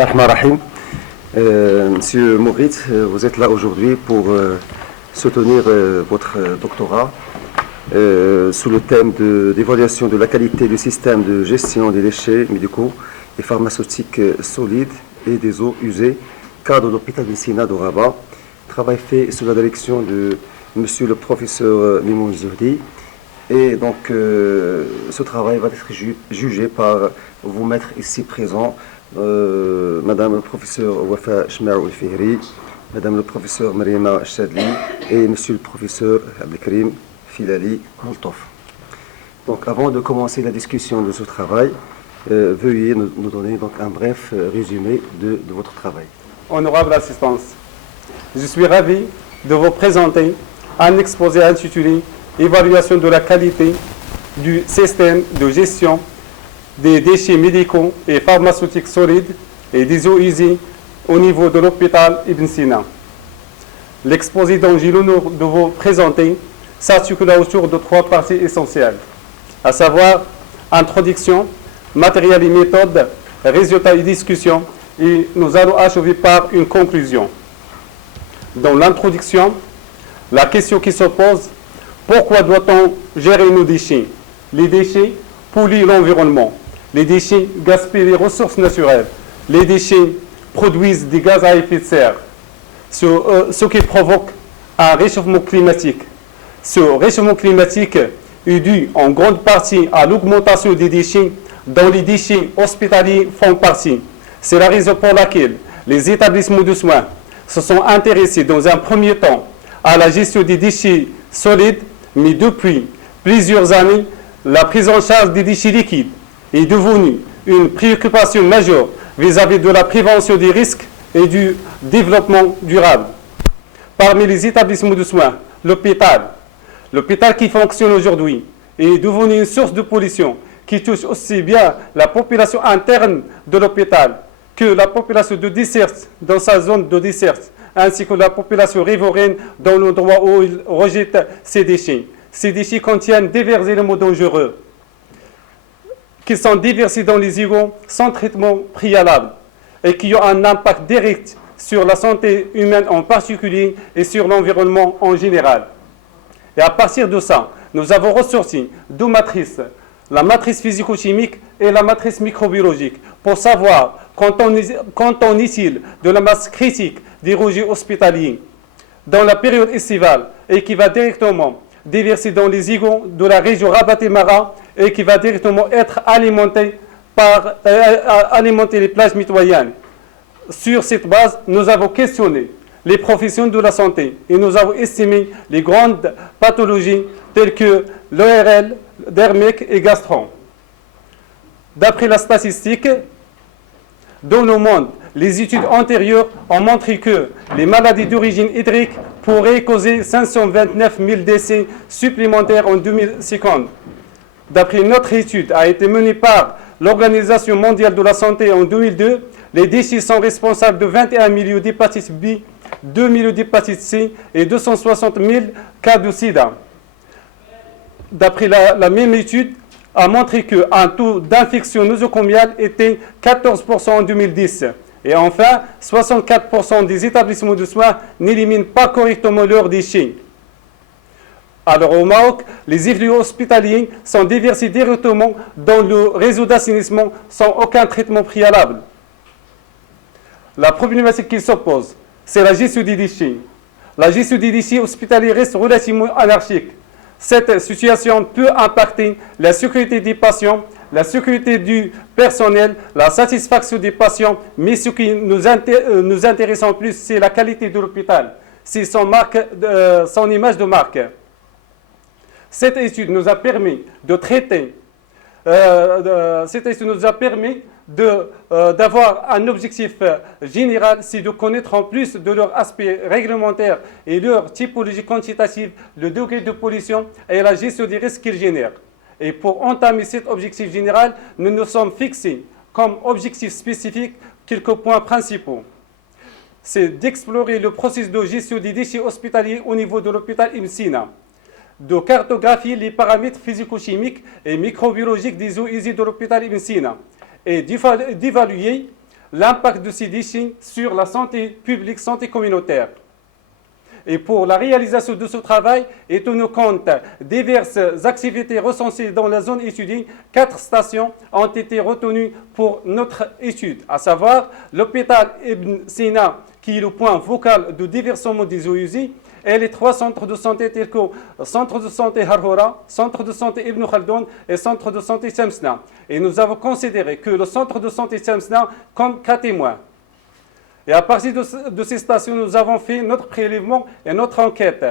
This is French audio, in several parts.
Bismillahirrahmanirrahim. Monsieur Mourit, vous êtes là aujourd'hui pour soutenir votre doctorat sous le thème d'évaluation de la qualité du système de gestion des déchets médicaux et pharmaceutiques solides et des eaux usées, cadre de l'hôpital Messina de Rabat. Travail fait sous la direction de monsieur le professeur Mimoun Zoudi. Et donc, ce travail va être jugé par vous maîtres ici présents, Madame le professeur Wafa Chmar Fihri, Madame le professeur Mariama Chadli et Monsieur le professeur Abdelkrim Filali Moltov. Donc, avant de commencer la discussion de ce travail, veuillez nous donner donc un bref résumé de votre travail. Honorable assistance, je suis ravi de vous présenter un exposé intitulé Évaluation de la qualité du système de gestion des déchets médicaux et pharmaceutiques solides et des eaux usées au niveau de l'hôpital Ibn Sina. L'exposé dont j'ai l'honneur de vous présenter s'articule autour de 3 parties essentielles, à savoir introduction, matériel et méthode, résultats et discussions, et nous allons achever par une conclusion. Dans l'introduction, la question qui se pose: pourquoi doit-on gérer nos déchets? Les déchets polluent l'environnement. Les déchets gaspillent les ressources naturelles. Les déchets produisent des gaz à effet de serre, ce qui provoque un réchauffement climatique. Ce réchauffement climatique est dû en grande partie à l'augmentation des déchets dont les déchets hospitaliers font partie. C'est la raison pour laquelle les établissements de soins se sont intéressés dans un premier temps à la gestion des déchets solides, mais depuis plusieurs années, la prise en charge des déchets liquides est devenue une préoccupation majeure vis-à-vis de la prévention des risques et du développement durable. Parmi les établissements de soins, l'hôpital qui fonctionne aujourd'hui est devenu une source de pollution qui touche aussi bien la population interne de l'hôpital que la population de desserte dans sa zone de desserte, ainsi que la population riveraine dans l'endroit où il rejette ses déchets. Ces déchets contiennent divers éléments dangereux qui sont déversés dans les égouts sans traitement préalable et qui ont un impact direct sur la santé humaine en particulier et sur l'environnement en général. Et à partir de ça, nous avons ressorti 2 matrices, la matrice physico-chimique et la matrice microbiologique, pour savoir quand on est-il de la masse critique des rejets hospitaliers dans la période estivale et qui va directement déverser dans les égouts de la région Rabat-et-Mara et qui va directement être alimenté par alimenter les plages mitoyennes. Sur cette base, nous avons questionné les professionnels de la santé et nous avons estimé les grandes pathologies telles que l'ORL, dermique et gastron. D'après la statistique, dans le monde, les études antérieures ont montré que les maladies d'origine hydrique pourraient causer 529 000 décès supplémentaires en 2050. D'après notre étude a été menée par l'Organisation mondiale de la santé en 2002, les déchets sont responsables de 21 millions d'hépatite B, 2 millions d'hépatite C et 260 000 cas de sida. D'après la même étude, a montré qu'un taux d'infection nosocomiale était 14% en 2010. Et enfin, 64% des établissements de soins n'éliminent pas correctement leurs déchets. Alors au Maroc, les effluents hospitaliers sont déversés directement dans le réseau d'assainissement sans aucun traitement préalable. La problématique qui s'oppose, c'est la gestion des déchets. La gestion des déchets hospitaliers reste relativement anarchique. Cette situation peut impacter la sécurité des patients, la sécurité du personnel, la satisfaction des patients, mais ce qui nous intéresse en plus, c'est la qualité de l'hôpital, c'est son image de marque. Cette étude nous a permis de traiter, d'avoir un objectif général, c'est de connaître en plus de leur aspect réglementaire et leur typologie quantitative, le degré de pollution et la gestion des risques qu'ils génèrent. Et pour entamer cet objectif général, nous nous sommes fixés comme objectif spécifique quelques points principaux. C'est d'explorer le processus de gestion des déchets hospitaliers au niveau de l'hôpital Ibn Sina, de cartographier les paramètres physico-chimiques et microbiologiques des eaux usées de l'hôpital Ibn Sina et d'évaluer l'impact de ces déchets sur la santé publique, santé communautaire. Et pour la réalisation de ce travail et tenant compte diverses activités recensées dans la zone étudiée, 4 stations ont été retenues pour notre étude, à savoir l'hôpital Ibn Sina, qui est le point focal de déversement des eaux usées, et les 3 centres de santé tels que centre de santé Harhoura, centre de santé Ibn Khaldoun et centre de santé Shamsna. Et nous avons considéré que le centre de santé Shamsna comme cas témoin. Et à partir de ces stations, nous avons fait notre prélèvement et notre enquête.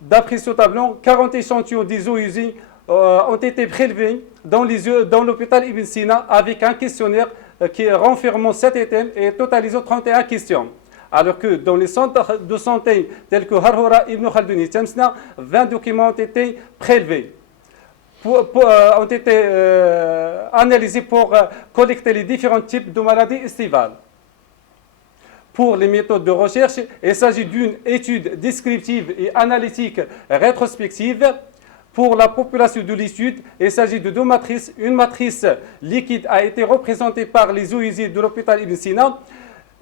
D'après ce tableau, 40 échantillons des eaux usées ont été prélevés dans l'hôpital Ibn Sina avec un questionnaire qui renfermant 7 items et totalisant 31 questions. Alors que dans les centres de santé tels que Harhoura, Ibn Khaldoun et Shamsna, 20 documents ont été prélevés. Ont été analysés pour collecter les différents types de maladies estivales. Pour les méthodes de recherche, il s'agit d'une étude descriptive et analytique rétrospective. Pour la population de l'étude, il s'agit de 2 matrices. Une matrice liquide a été représentée par les eaux usées de l'hôpital Ibn Sina.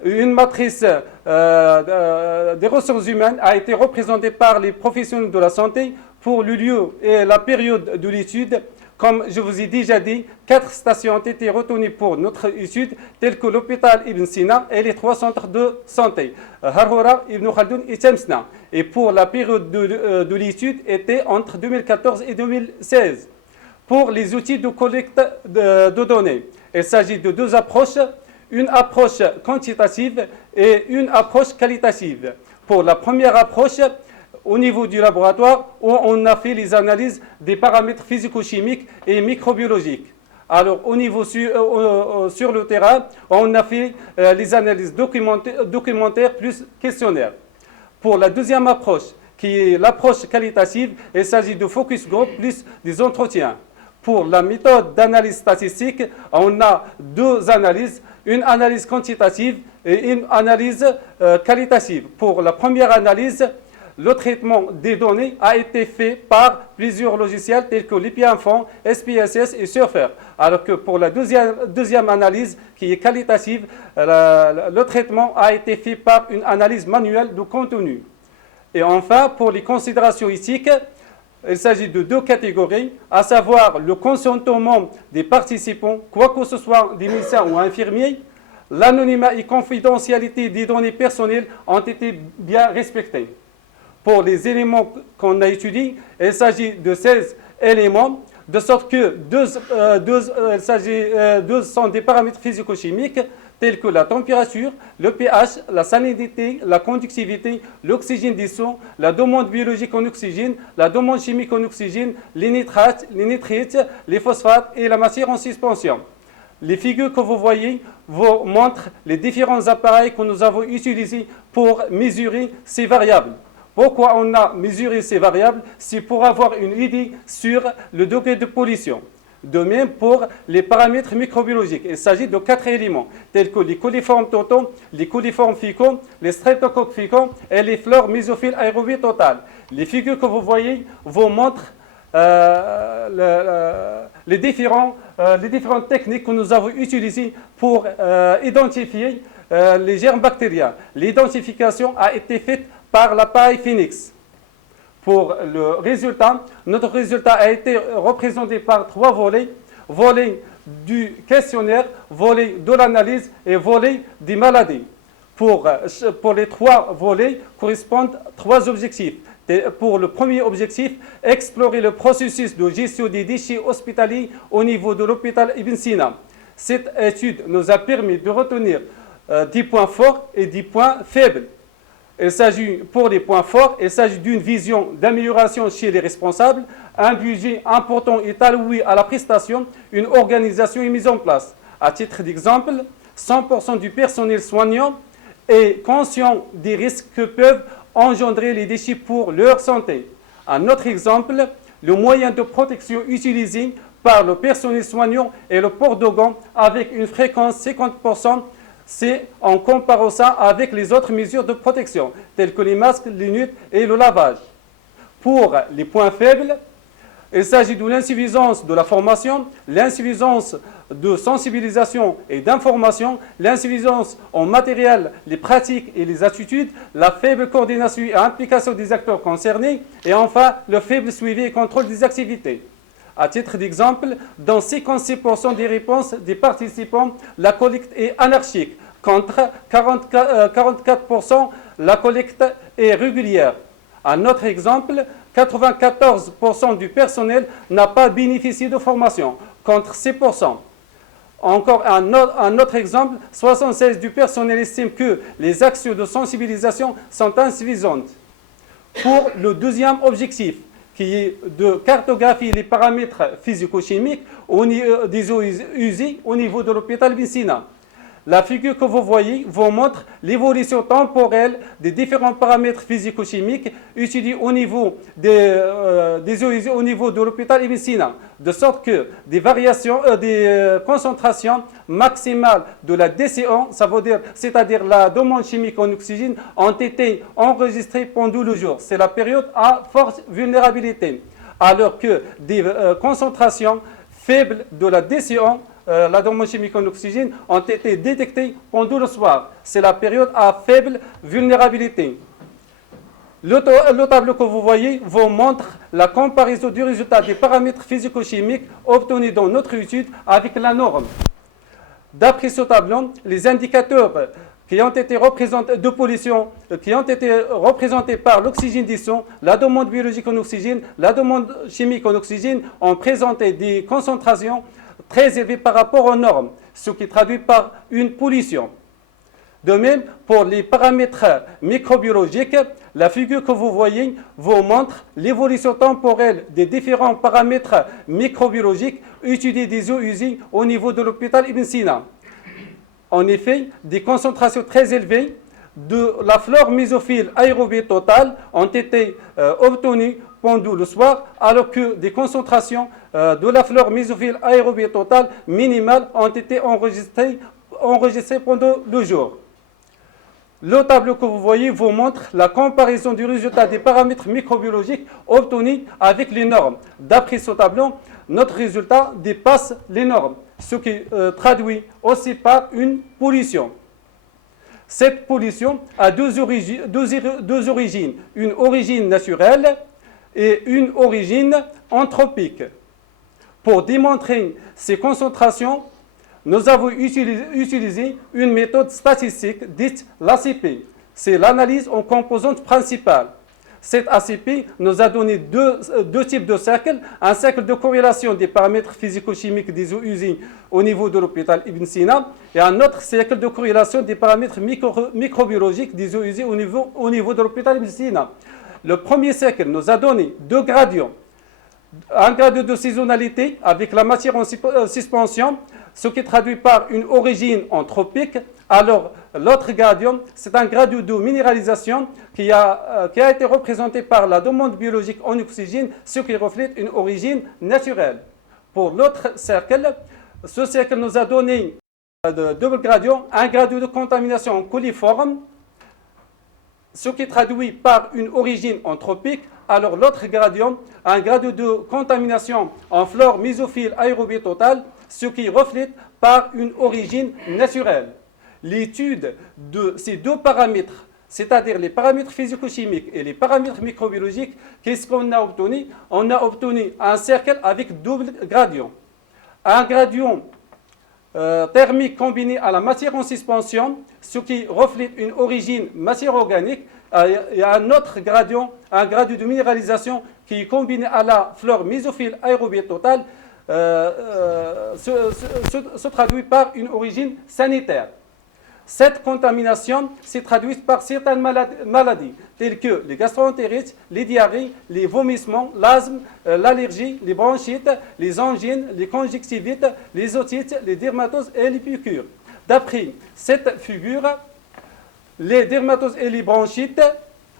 Une matrice des ressources humaines a été représentée par les professionnels de la santé. Pour le lieu et la période de l'étude, comme je vous ai déjà dit, 4 stations ont été retenues pour notre étude, telles que l'hôpital Ibn Sina et les 3 centres de santé, Harhoura, Ibn Khaldoun et Shamsna. Et pour la période de l'étude était entre 2014 et 2016. Pour les outils de collecte de données, il s'agit de 2 approches, une approche quantitative et une approche qualitative. Pour la première approche, au niveau du laboratoire, où on a fait les analyses des paramètres physico-chimiques et microbiologiques. Alors, au niveau sur le terrain, on a fait les analyses documentaires plus questionnaires. Pour la deuxième approche, qui est l'approche qualitative, il s'agit de focus group plus des entretiens. Pour la méthode d'analyse statistique, on a 2 analyses, une analyse quantitative et une analyse qualitative. Pour la première analyse, le traitement des données a été fait par plusieurs logiciels tels que l'IPInfo, SPSS et Surfer. Alors que pour la deuxième analyse, qui est qualitative, le traitement a été fait par une analyse manuelle de contenu. Et enfin, pour les considérations éthiques, il s'agit de 2 catégories, à savoir le consentement des participants, quoi que ce soit des médecins ou infirmiers. L'anonymat et confidentialité des données personnelles ont été bien respectés. Pour les éléments qu'on a étudiés, il s'agit de 16 éléments, de sorte que 12 sont des paramètres physico-chimiques, tels que la température, le pH, la salinité, la conductivité, l'oxygène dissous, la demande biologique en oxygène, la demande chimique en oxygène, les nitrates, les phosphates et la matière en suspension. Les figures que vous voyez vous montrent les différents appareils que nous avons utilisés pour mesurer ces variables. Pourquoi on a mesuré ces variables? C'est pour avoir une idée sur le degré de pollution. De même pour les paramètres microbiologiques. Il s'agit de 4 éléments, tels que les coliformes totaux, les coliformes fécaux, les streptocoques fécaux et les flores mésophiles aérobies totales. Les figures que vous voyez vous montrent les différentes techniques que nous avons utilisées pour identifier les germes bactériens. L'identification a été faite par l'appareil Phoenix. Pour le résultat, notre résultat a été représenté par 3 volets. Volet du questionnaire, volet de l'analyse et volet des maladies. Pour les 3 volets correspondent 3 objectifs. Pour le premier objectif, explorer le processus de gestion des déchets hospitaliers au niveau de l'hôpital Ibn Sina. Cette étude nous a permis de retenir 10 points forts et 10 points faibles. Pour les points forts, il s'agit d'une vision d'amélioration chez les responsables, un budget important est alloué à la prestation, une organisation est mise en place. À titre d'exemple, 100% du personnel soignant est conscient des risques que peuvent engendrer les déchets pour leur santé. Un autre exemple, le moyen de protection utilisé par le personnel soignant est le port de gants avec une fréquence 50%. C'est en comparant ça avec les autres mesures de protection, telles que les masques, les lunettes et le lavage. Pour les points faibles, Il s'agit de l'insuffisance de la formation, l'insuffisance de sensibilisation et d'information, l'insuffisance en matériel, les pratiques et les attitudes, la faible coordination et implication des acteurs concernés, et enfin le faible suivi et contrôle des activités. À titre d'exemple, dans 56% des réponses des participants, la collecte est anarchique, contre 44% la collecte est régulière. Un autre exemple, 94% du personnel n'a pas bénéficié de formation, contre 6%. Encore un autre exemple, 76% du personnel estime que les actions de sensibilisation sont insuffisantes. Pour le deuxième objectif, qui est de cartographier les paramètres physico-chimiques des eaux usées au niveau de l'hôpital Vincina. La figure que vous voyez vous montre l'évolution temporelle des différents paramètres physico-chimiques étudiés au niveau des eaux usées au niveau de l'hôpital Vincina, de sorte que des variations, des concentrations maximales de la DCO, c'est-à-dire la demande chimique en oxygène, ont été enregistrées pendant le jour. C'est la période à forte vulnérabilité, alors que des concentrations faibles de la DCO, la demande chimique en oxygène, ont été détectées pendant le soir. C'est la période à faible vulnérabilité. Le tableau que vous voyez vous montre la comparaison du résultat des paramètres physico-chimiques obtenus dans notre étude avec la norme. D'après ce tableau, les indicateurs qui ont été représentés de pollution, qui ont été représentés par l'oxygène dissous, la demande biologique en oxygène, la demande chimique en oxygène, ont présenté des concentrations très élevées par rapport aux normes, ce qui traduit par une pollution. De même, pour les paramètres microbiologiques, la figure que vous voyez vous montre l'évolution temporelle des différents paramètres microbiologiques étudiés des eaux usées au niveau de l'hôpital Ibn Sina. En effet, des concentrations très élevées de la flore mésophile aérobie totale ont été obtenues pendant le soir, alors que des concentrations de la flore mésophile aérobie totale minimales ont été enregistrées pendant le jour. Le tableau que vous voyez vous montre la comparaison du résultat des paramètres microbiologiques obtenus avec les normes. D'après ce tableau, notre résultat dépasse les normes, ce qui traduit aussi par une pollution. Cette pollution a deux origines, une origine naturelle et une origine anthropique. Pour démontrer ces concentrations, nous avons utilisé une méthode statistique dite l'ACP. C'est l'analyse en composantes principales. Cette ACP nous a donné deux types de cercles. Un cercle de corrélation des paramètres physico-chimiques des eaux usées au niveau de l'hôpital Ibn Sina et un autre cercle de corrélation des paramètres microbiologiques des eaux usées au niveau de l'hôpital Ibn Sina. Le premier cercle nous a donné deux gradients. Un gradient de saisonnalité avec la matière en suspension, ce qui traduit par une origine anthropique. Alors, l'autre gradient, c'est un gradient de minéralisation qui a été représenté par la demande biologique en oxygène, ce qui reflète une origine naturelle. Pour l'autre cercle, ce cercle nous a donné de double gradient, un gradient de contamination coliforme, ce qui traduit par une origine anthropique. Alors l'autre gradient, un gradient de contamination en flore mésophile aérobie totale, ce qui reflète par une origine naturelle. L'étude de ces deux paramètres, c'est-à-dire les paramètres physico-chimiques et les paramètres microbiologiques, qu'est-ce qu'on a obtenu? On a obtenu un cercle avec double gradient. Un gradient thermique combiné à la matière en suspension, ce qui reflète une origine matière organique, et un autre gradient, un gradient de minéralisation qui est combiné à la flore mésophile aérobie totale, se traduit par une origine sanitaire. Cette contamination s'est traduite par certaines maladies, telles que les gastroentérites, les diarrhées, les vomissements, l'asthme, l'allergie, les bronchites, les angines, les conjonctivites, les otites, les dermatoses et les piqûres. D'après cette figure, les dermatoses et les bronchites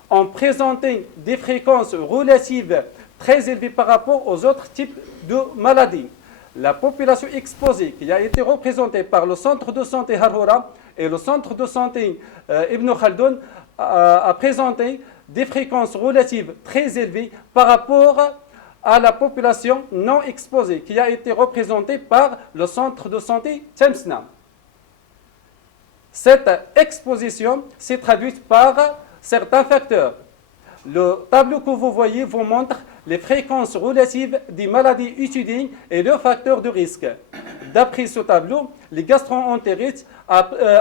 ont présenté des fréquences relatives très élevées par rapport aux autres types de maladies. La population exposée, qui a été représentée par le centre de santé Harhoura et le centre de santé Ibn Khaldoun, a présenté des fréquences relatives très élevées par rapport à la population non exposée qui a été représentée par le centre de santé Temsna. Cette exposition s'est traduite par certains facteurs. Le tableau que vous voyez vous montre les fréquences relatives des maladies étudiées et leurs facteurs de risque. D'après ce tableau, les gastro-entérites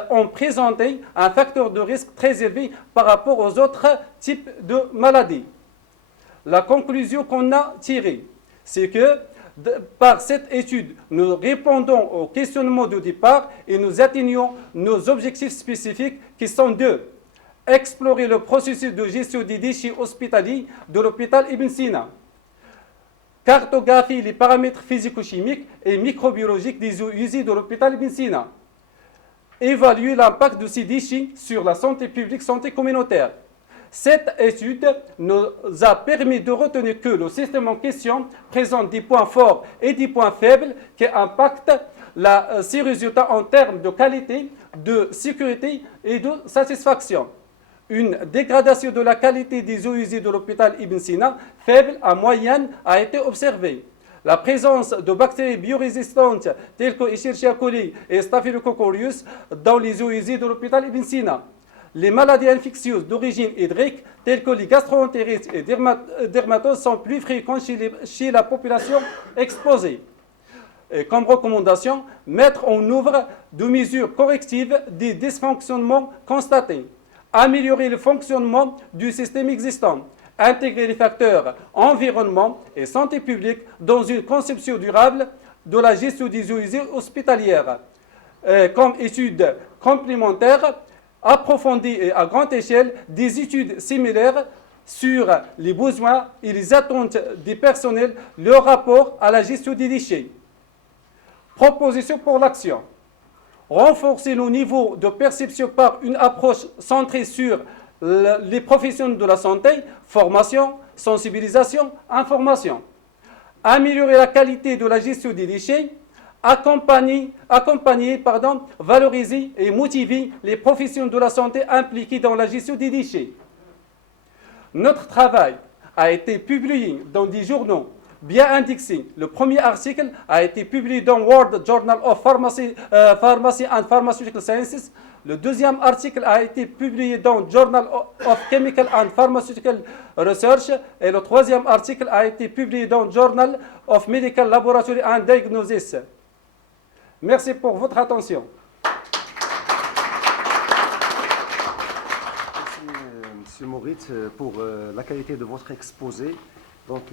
ont présenté un facteur de risque très élevé par rapport aux autres types de maladies. La conclusion qu'on a tirée, c'est que par cette étude, nous répondons aux questionnements de départ et nous atteignons nos objectifs spécifiques qui sont deux. Explorer le processus de gestion des déchets hospitaliers de l'hôpital Ibn Sina. Cartographier les paramètres physico-chimiques et microbiologiques des eaux usées de l'hôpital Ibn Sina. Évaluer l'impact de ces déchets sur la santé publique, santé communautaire. Cette étude nous a permis de retenir que le système en question présente des points forts et des points faibles qui impactent ces résultats en termes de qualité, de sécurité et de satisfaction. Une dégradation de la qualité des eaux usées de l'hôpital Ibn Sina, faible à moyenne, a été observée. La présence de bactéries biorésistantes telles que Escherichia coli et Staphylococcus aureus dans les eaux usées de l'hôpital Ibn Sina. Les maladies infectieuses d'origine hydrique, telles que les gastro-entérites et dermatoses, sont plus fréquentes chez la population exposée. Et comme recommandation, mettre en œuvre de mesures correctives des dysfonctionnements constatés. Améliorer le fonctionnement du système existant. Intégrer les facteurs environnement et santé publique dans une conception durable de la gestion des eaux usées hospitalières. Comme étude complémentaire, approfondir et à grande échelle des études similaires sur les besoins et les attentes des personnels, leur rapport à la gestion des déchets. Proposition pour l'action. Renforcer le niveau de perception par une approche centrée sur les professionnels de la santé, formation, sensibilisation, information. Améliorer la qualité de la gestion des déchets, accompagner, valoriser et motiver les professionnels de la santé impliqués dans la gestion des déchets. Notre travail a été publié dans des journaux bien indexés. Le premier article a été publié dans World Journal of Pharmacy and Pharmaceutical Sciences. Le deuxième article a été publié dans Journal of Chemical and Pharmaceutical Research. Et le troisième article a été publié dans Journal of Medical Laboratory and Diagnosis. Merci pour votre attention. Merci, Monsieur Moritz, pour la qualité de votre exposé, donc,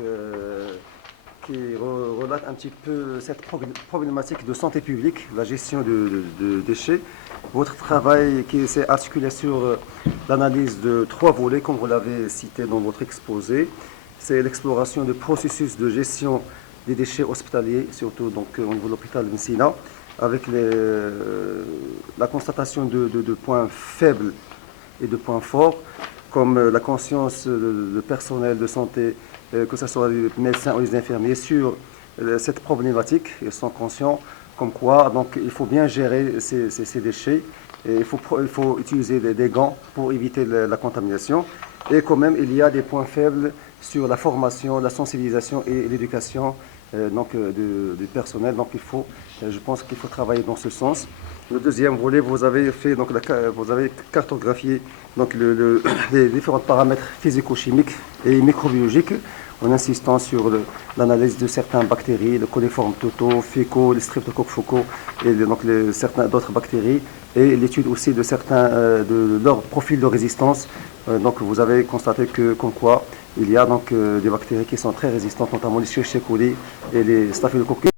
qui relate un petit peu cette problématique de santé publique, la gestion de déchets. Votre travail qui s'est articulé sur l'analyse de 3 volets, comme vous l'avez cité dans votre exposé. C'est l'exploration du processus de gestion des déchets hospitaliers, surtout donc, au niveau de l'hôpital Ibn Sina, avec la constatation de points faibles et de points forts, comme la conscience de personnel de santé, que ce soit les médecins ou les infirmiers, sur cette problématique. Ils sont conscients comme quoi donc, il faut bien gérer ces déchets. Et il faut utiliser des gants pour éviter la contamination. Et quand même, il y a des points faibles sur la formation, la sensibilisation et l'éducation du personnel. Donc je pense qu'il faut travailler dans ce sens. Le deuxième volet, vous avez cartographié donc, les différents paramètres physico-chimiques et microbiologiques en insistant sur l'analyse de certaines bactéries, le coliformes totaux, fécaux, les streptocoques focaux et donc certaines d'autres bactéries, et l'étude aussi de certains de leur profil de résistance. Donc vous avez constaté que comme quoi il y a donc des bactéries qui sont très résistantes, notamment les Escherichia coli et les Staphylococcus.